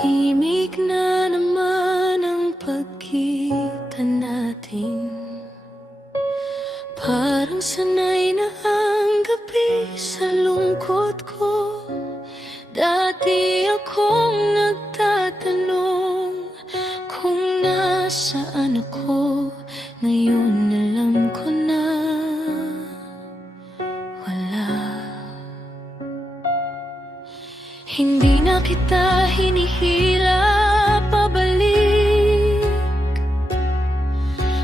Tahimik na naman ang pagkita natin. Parang sanay na ang gabi sa lungkot ko. Dati akong nagtatanong kung nasaan ako. Ngayon alam ko na wala. Hindi na kita hinihila pabalik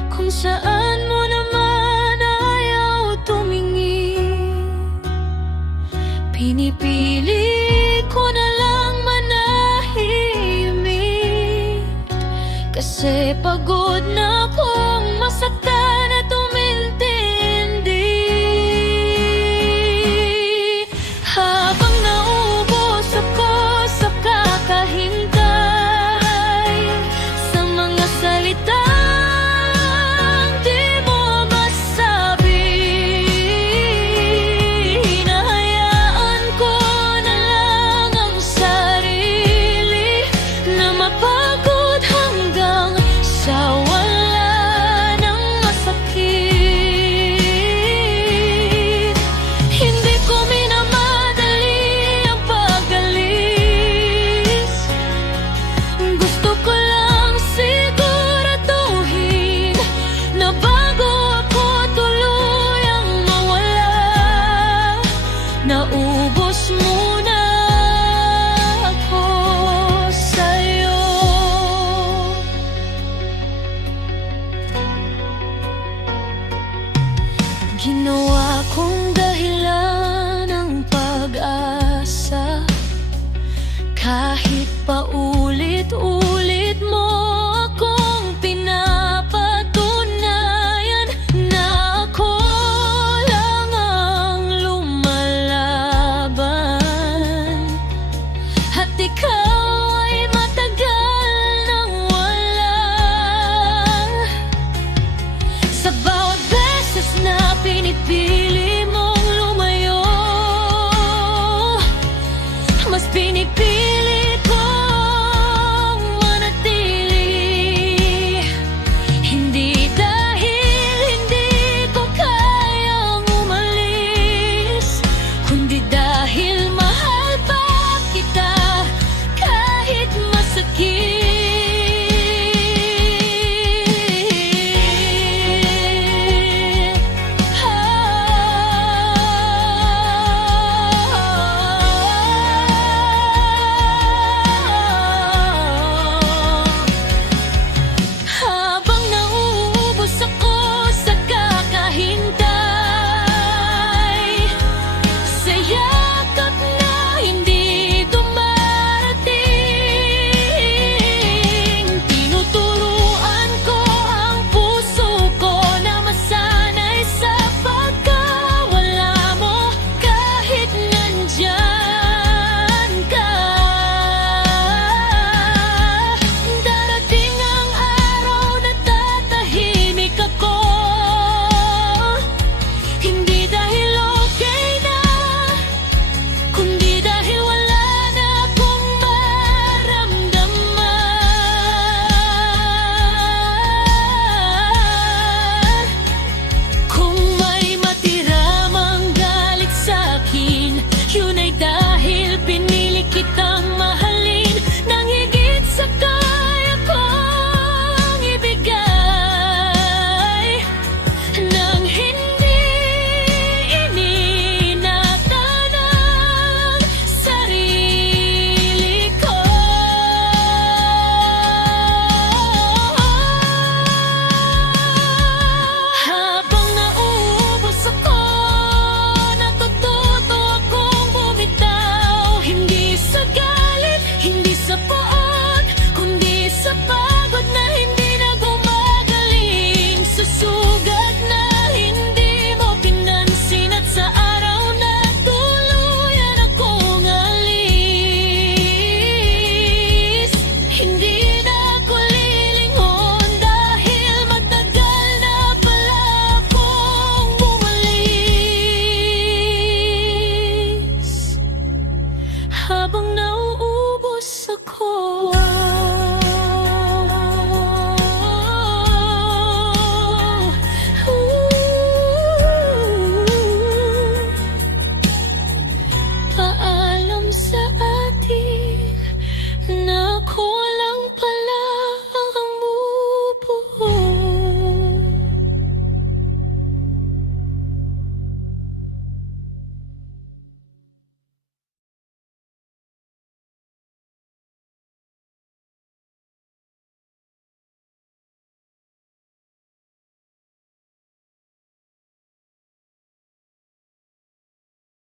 kung saan mo naman ayaw tumingin. Pinipili ko na lang manahimik kasi pagod na akong masaktan at umintindi. Habang naubos ako sa kakahintay sa mga salitang di mo masabi, hinahayaan ko na lang ang sarili na mapagod hanggang sa wala ng masakit. Hindi ko minamadali ang pag-alis. Gusto ko lang siguraduhin na bago ako tuluyang mawala, naubos muna ako sa'yo. Ginawa kong dahilan ang pag-asa kahit paulit-ulit mo akong pinapatunayan na ako lang ang lumalaban at ikaw ay matagal nang wala. Sa bawat beses na pinipili mong lumayo, mas pinipili kong manatili. Hindi dahil hindi ko kayang umalis, kundi dahil mahal pa kita kahit masakit. Habang nauubos ako sa kakahintay sa yakap na hindi dumarating, tinuturuan ko ang puso ko na masanay sa pagkawala mo kahit nandyan ka. Darating ang araw na tatahimik ako, hindi dahil okay na, kundi dahil wala na akong maramdaman. Kung may matira mang galit sa'kin, yun ay dahil